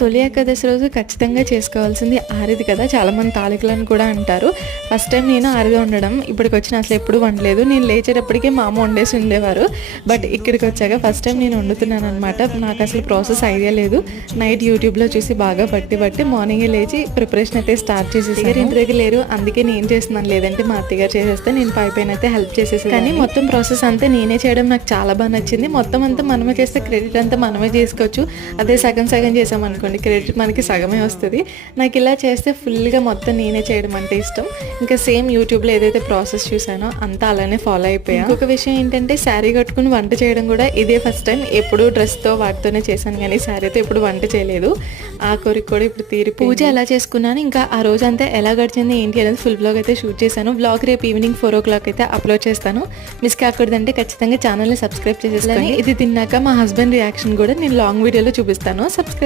తొలి ఏకాదశి రోజు ఖచ్చితంగా చేసుకోవాల్సింది ఆరిది కదా, చాలామంది తాలికలని కూడా అంటారు. ఫస్ట్ టైం నేను ఆరిది వండడం, ఇప్పటికి వచ్చిన అసలు ఎప్పుడు వండలేదు. నేను లేచేటప్పటికే మా అమ్మ వండేసి ఉండేవారు. బట్ ఇక్కడికి వచ్చాక ఫస్ట్ టైం నేను వండుతున్నాను అనమాట. నాకు అసలు ప్రాసెస్ ఐడియా లేదు. నైట్ యూట్యూబ్లో చూసి బాగా బట్టి మార్నింగే లేచి ప్రిపరేషన్ అయితే స్టార్ట్ చేసేసి, ఇంటి దగ్గర లేరు అందుకే నేను చేస్తున్నాను, లేదంటే మా అత్తగారు చేసేస్తే నేను పైన అయితే హెల్ప్ చేసేసి. కానీ మొత్తం ప్రాసెస్ అంతా నేనే చేయడం నాకు చాలా బాగా నచ్చింది. మొత్తం అంతా మనమే చేస్తే క్రెడిట్ అంతా మనమే చేసుకోవచ్చు. అదే సగం చేసాం అనుకోండి, క్రెడిట్ మనకి సగమే వస్తుంది. నాకు ఇలా చేస్తే ఫుల్గా మొత్తం నేనే చేయడం అంటే ఇష్టం. ఇంకా సేమ్ యూట్యూబ్లో ఏదైతే ప్రాసెస్ చూసానో అంతా అలానే ఫాలో అయిపోయాను. ఇంకొక విషయం ఏంటంటే, శారీ కట్టుకుని వంట చేయడం కూడా ఇదే ఫస్ట్ టైం. ఎప్పుడు డ్రెస్తో వాటితోనే చేశాను కానీ శారీతో ఎప్పుడు వంట చేయలేదు. ఆ కోరిక కూడా ఇప్పుడు తీరి. పూజ ఎలా చేసుకున్నాను, ఇంకా ఆ రోజు అంతా ఎలా గడిచింది ఏంటి అనేది ఫుల్ బ్లాగ్ అయితే షూట్ చేశాను. బ్లాగ్ రేపు ఈవినింగ్ 4 o'clock అయితే అప్లోడ్ చేస్తాను. మిస్ కాకూడదంటే ఖచ్చితంగా ఛానల్ని సబ్స్క్రైబ్ చేసేస్తాను. ఇది తిన్నాక మా హస్బెండ్ రియాక్షన్ కూడా నేను లాంగ్ వీడియోలో చూపిస్తాను. సబ్స్క్రైబ్